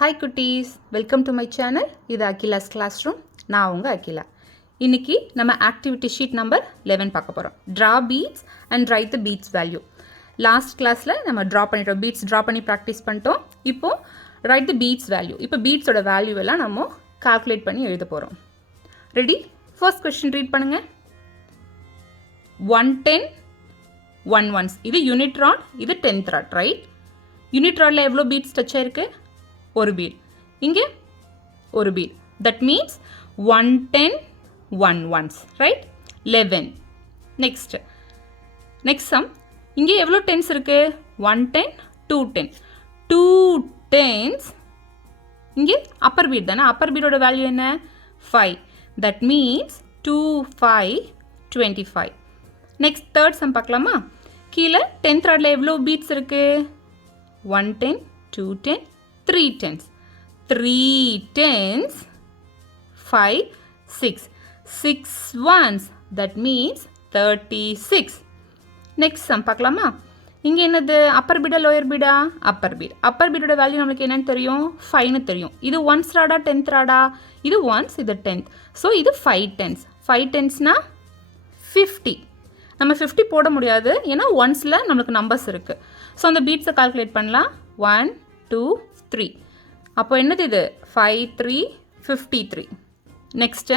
Hi குட்டீஸ், welcome to my channel. இது Akila's class room. நான் உங்கள் அகிலா. இன்றைக்கி நம்ம ஆக்டிவிட்டி ஷீட் நம்பர் 11 பார்க்க போகிறோம். Draw beads and write the beads value. Last கிளாஸில் நம்ம ட்ரா பண்ணிட்டோம், பீட்ஸ் ட்ரா பண்ணி ப்ராக்டிஸ் பண்ணிட்டோம். இப்போது ரைட் த பீட்ஸ் வேல்யூ. இப்போ பீட்ஸோட வேல்யூ எல்லாம் நம்ம கால்குலேட் பண்ணி எழுத போகிறோம். ரெடி? ஃபர்ஸ்ட் கொஸ்டின் ரீட் பண்ணுங்கள். 110 1 ones. இது யூனிட் ராட், இது 10th ராட், ரைட்? யூனிட் ராடில் எவ்வளோ பீட்ஸ் டச் ஆயிருக்கு? ஒரு பீட். இங்கே ஒரு bead. That means 110 1 ones, right? 11. Next sum. இங்கே எவ்வளோ டென்ஸ் இருக்கு? 110 210. 2 tens. இங்கே அப்பர் பீட் தானே? அப்பர் பீடோட வேல்யூ என்ன? 5. That means 2 5 25. Next third sum பார்க்கலாமா? கீழே 10th ராடில் எவ்வளோ பீட்ஸ் இருக்கு? 110 210 3 tens. 3 tens, 5 6. 6 ones, that means 36. Next sum பார்க்கலாமா? இங்கே என்னது? அப்பர் பீடா லோயர் பீடா? அப்பர் பீட். அப்பர் பீடோட வேல்யூ நம்மளுக்கு என்னன்னு தெரியும்? 5ன்னு தெரியும். இது ஒன்ஸ் ராடா 10th ராடா? இது ஒன்ஸ், இது 10th. ஸோ இது 5 tens. 5 tensனா 50. நம்ம 50 போட முடியாது, ஏன்னா ஒன்ஸில் நம்மளுக்கு நம்பர்ஸ் இருக்குது. ஸோ அந்த பீட்ஸை கால்குலேட் பண்ணலாம். 1 2 3. அப்போ என்னது இது? 5 3 53. Next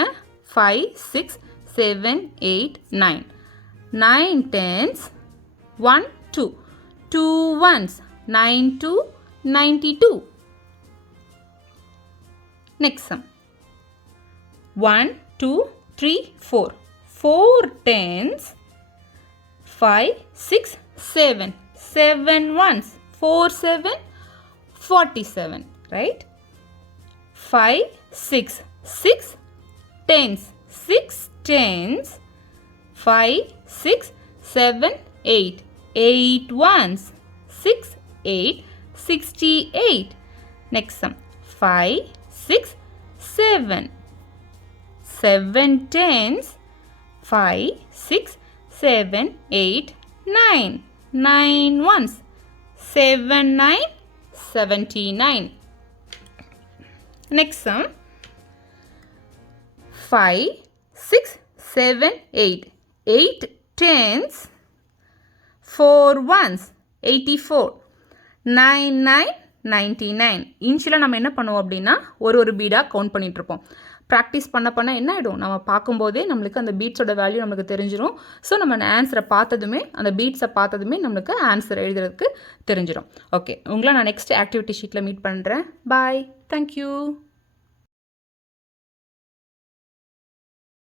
5 6 7 8 9. 9 tens, 1 2. 2 ones, 9 2 92. Next sum. 1 2 3 4. 4 tens, 5 6 7. 7 ones, 4 7 47, right? 5 6 6 tens. 6 tens, 5 6 7 8. 8 ones, 6 8 68. Next sum. 5 6 7. 7 tens, 5 6 7 8 9. 9 ones, 7 9 79. Next sum. 5 6 7 8. 8 tens, 4 ones, 84. 9 9 99. இன்ஷியலாக நம்ம என்ன பண்ணுவோம் அப்படின்னா ஒரு பீடாக கவுண்ட் பண்ணிகிட்ருப்போம். ப்ராக்டிஸ் பண்ண என்ன ஆகிடும்? நம்ம பார்க்கும்போதே நம்மளுக்கு அந்த பீட்ஸோட வேல்யூ நம்மளுக்கு தெரிஞ்சிடும். ஸோ நம்ம ஆன்சரை பார்த்ததுமே, அந்த பீட்ஸை பார்த்ததுமே நம்மளுக்கு ஆன்சர் எழுதுறதுக்கு தெரிஞ்சிடும். ஓகே, உங்களை நான் நெக்ஸ்ட் ஆக்டிவிட்டி ஷீட்டில் மீட் பண்ணுறேன். பாய். தேங்க்யூ.